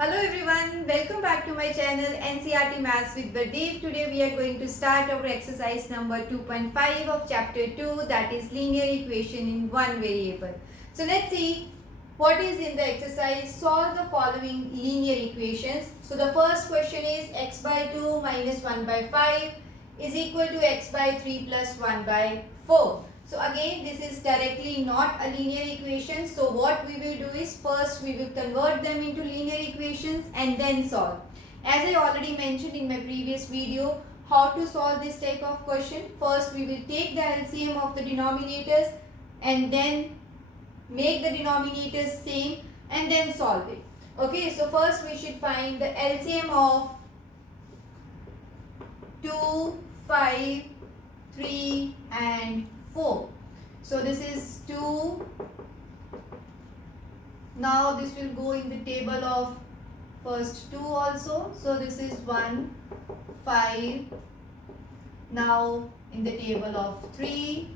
Hello everyone, welcome back to my channel NCERT Maths with Bardeep. Today we are going to start our exercise number 2.5 of chapter 2, that is linear equation in one variable. So let's see what is in the exercise. Solve the following linear equations. So the first question is x by 2 minus 1 by 5 is equal to x by 3 plus 1 by 4. So again, this is directly not a linear equation. So what we will do is first we will convert them into linear equations and then solve. As I already mentioned in my previous video, how to solve this type of question. First we will take the LCM of the denominators and then make the denominators same and then solve it. Okay, so first we should find the LCM of 2, 5, 3 and 4. So this is 2. Now this will go in the table of first 2 also. So this is 1, 5. Now in the table of 3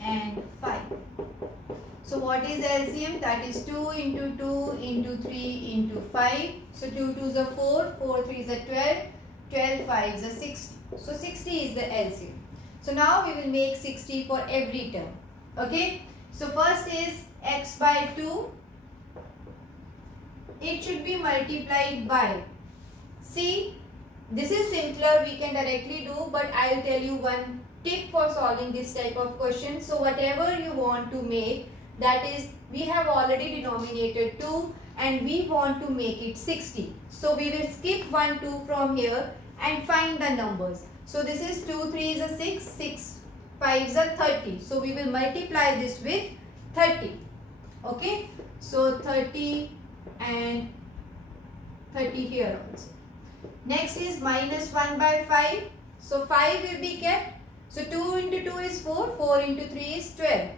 and 5. So what is LCM? That is 2 into 2 into 3 into 5. So 2 2s are 4, 4 3s are 12, 12 5s are 60. So 60 is the LCM. So now we will make 60 for every term. Okay. So first is x by 2. It should be multiplied by. See, this is simpler. We can directly do, but I will tell you one tip for solving this type of question. So whatever you want to make, that is, we have already denominated 2 and we want to make it 60. So we will skip 1 2 from here and find the numbers. So this is 2 3 is a 6, 6 5 is a 30. So we will multiply this with 30. Okay. So 30 and 30 here also. Next is minus 1 by 5. So 5 will be kept. So 2 into 2 is 4. 4 into 3 is 12.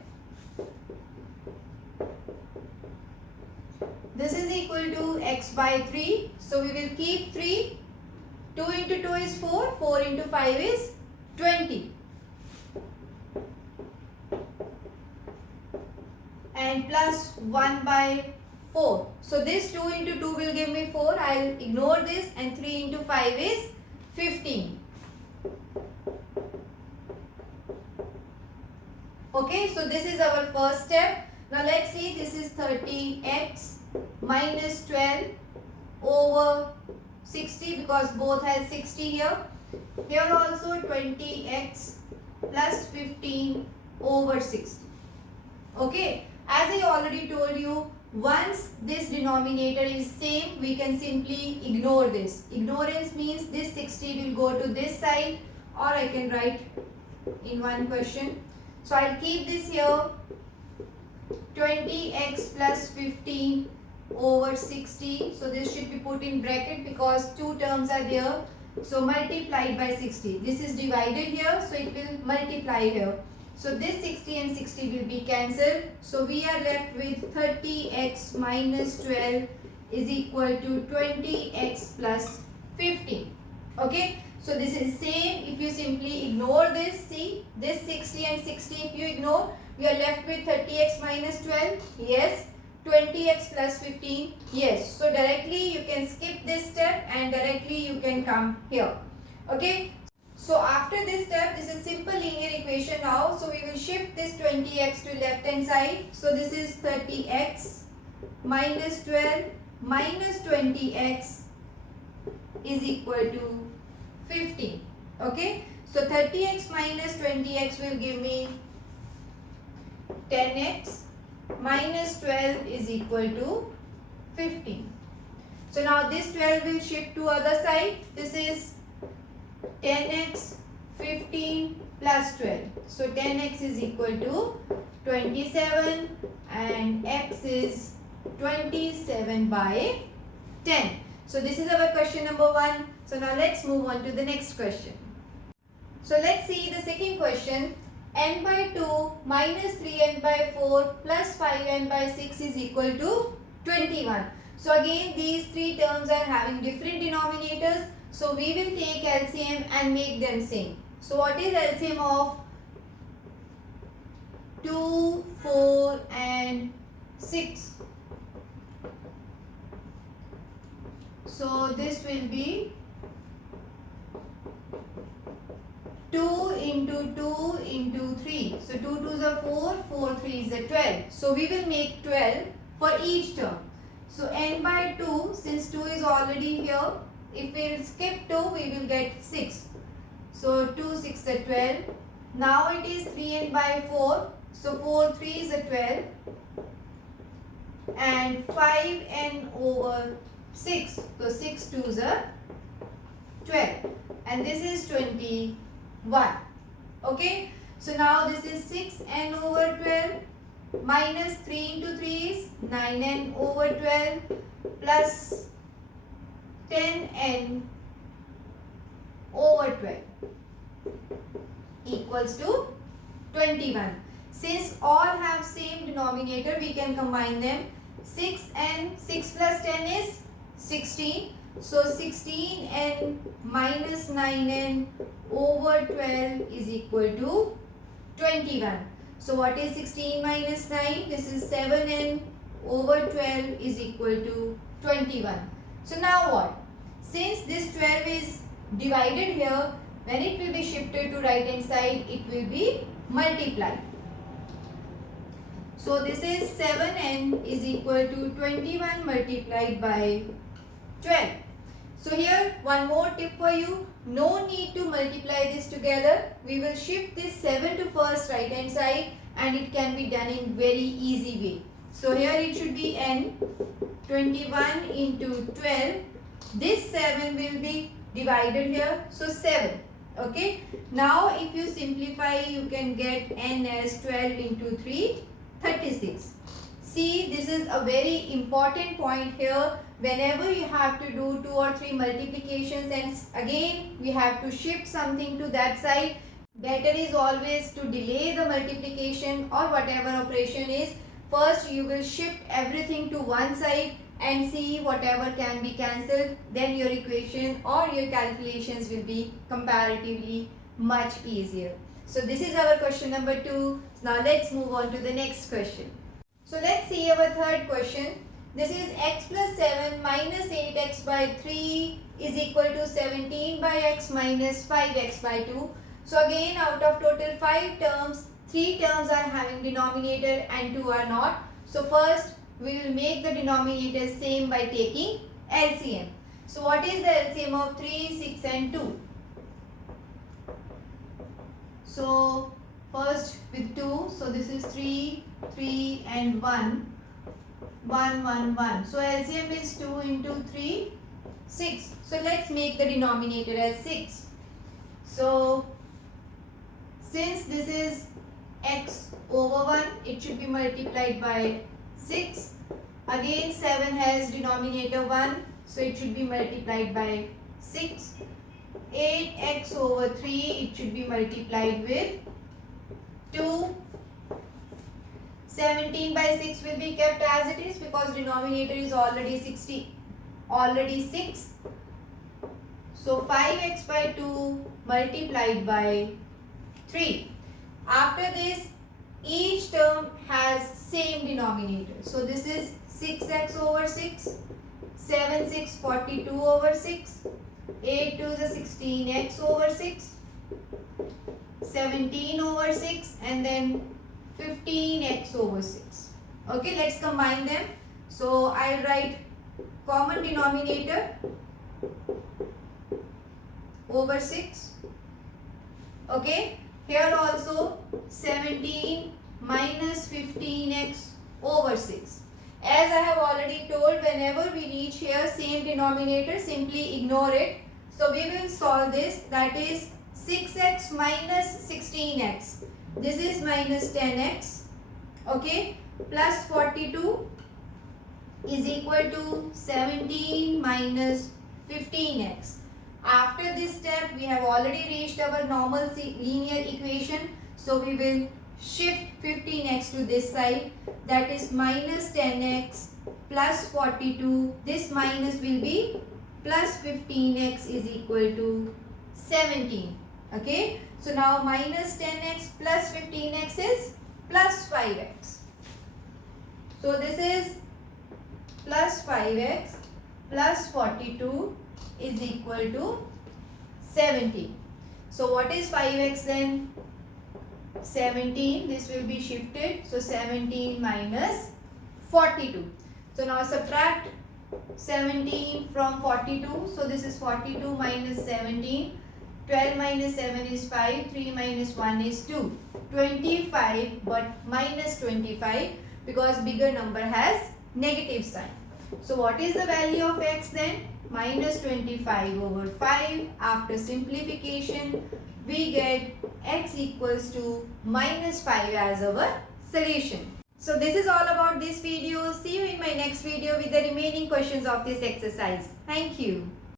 This is equal to x by 3. So we will keep 3. 2 into 2 is 4. 4 into 5 is 20. And plus 1 by 4. So this 2 into 2 will give me 4. I will ignore this, and 3 into 5 is 15. Okay, so this is our first step. Now let's see, this is 30x minus 12 over 60 because both has 60 here. Here also 20x plus 15 over 60. Okay, as I already told you, once this denominator is same, we can simply ignore this. Ignorance means this 60 will go to this side, or I can write in one question. So I'll keep this here, 20x plus 15 over 60. So this should be put in bracket because two terms are there. So multiplied by 60. This is divided here, so it will multiply here. So this 60 and 60 will be cancelled. So we are left with 30x minus 12 is equal to 20x plus 15. Okay. So this is same. If you simply ignore this, see this 60 and 60 if you ignore, we are left with 30x minus 12. Yes. 20x plus 15. Yes. So directly you can skip this step and directly you can come here. Okay. So after this step, this is simple linear equation now. So we will shift this 20x to left hand side. So this is 30x minus 12 minus 20x is equal to 15. Okay. So 30x minus 20x will give me 10x minus 12 is equal to 15. So now this 12 will shift to other side. This is 10x 15 plus 12. So 10x is equal to 27 and x is 27 by 10. So this is our question number 1. So now let's move on to the next question. So let's see the second question. N by 2 minus 3n by 4 plus 5n by 6 is equal to 21. So again these three terms are having different denominators. So we will take LCM and make them same. So what is LCM of 2, 4 and 6? So this will be 2 into 2 into 3. So 2 2s are 4, 4 3s are 12. So we will make 12 for each term. So n by 2, since 2 is already here, if we will skip 2, we will get 6. So 2 6 are 12. Now it is 3n by 4. So 4 3s are 12. And 5n over 6. So 6 2s are 12. And this is 21. Okay. So now this is 6n over 12 minus 3 into 3 is 9n over 12 plus 10n over 12 equals to 21. Since all have same denominator, we can combine them. 6n, 6 plus 10 is 16. So 16n minus 9n over 12 is equal to 21. So what is 16 minus 9? This is 7n over 12 is equal to 21. So now what? Since this 12 is divided here, when it will be shifted to right hand side, it will be multiplied. So this is 7n is equal to 21 multiplied by 12. So here one more tip for you. No need to multiply this together. We will shift this 7 to first right hand side and it can be done in very easy way. So here it should be n 21 into 12. This 7 will be divided here. So 7. Okay. Now if you simplify, you can get n as 12 into 3, 36. See, this is a very important point here. Whenever you have to do 2 or 3 multiplications and again we have to shift something to that side, better is always to delay the multiplication or whatever operation is. First you will shift everything to one side and see whatever can be cancelled. Then your equation or your calculations will be comparatively much easier. So this is our question number 2. Now let's move on to the next question. So let's see our third question. This is x plus 7 minus 8x by 3 is equal to 17 by x minus 5x by 2. So again, out of total 5 terms, 3 terms are having denominator and 2 are not. So first we will make the denominator same by taking LCM. So what is the LCM of 3, 6 and 2? So first with 2, so this is 3, 3 and 1. 1, 1, 1. So LCM is 2 into 3, 6. So let's make the denominator as 6. So since this is x over 1, it should be multiplied by 6. Again 7 has denominator 1, so it should be multiplied by 6. 8x over 3, it should be multiplied with 2. 17 by 6 will be kept as it is because denominator is already 6. So 5x by 2 multiplied by 3. After this, each term has same denominator. So this is 6x over 6, 7 6 42 over 6, 8 2 is 16x over 6, 17 over 6 and then 15x over 6. Okay, let's combine them. So I'll write common denominator over 6. Okay, here also 17 minus 15x over 6. As I have already told, whenever we reach here same denominator, simply ignore it. So we will solve this, that is 6x minus 16x. This is minus 10x, okay, plus 42 is equal to 17 minus 15x. After this step, we have already reached our normal linear equation. So we will shift 15x to this side, that is minus 10x plus 42. This minus will be plus 15x is equal to 17. Okay, so now minus 10x plus 15x is plus 5x. So this is plus 5x plus 42 is equal to 17. So what is 5x then? 17, this will be shifted. So 17 minus 42. So now subtract 17 from 42. So this is 42 minus 17. 12 minus 7 is 5. 3 minus 1 is 2. 25, but minus 25 because bigger number has negative sign. So what is the value of x then? Minus 25 over 5. After simplification, we get x equals to minus 5 as our solution. So this is all about this video. See you in my next video with the remaining questions of this exercise. Thank you.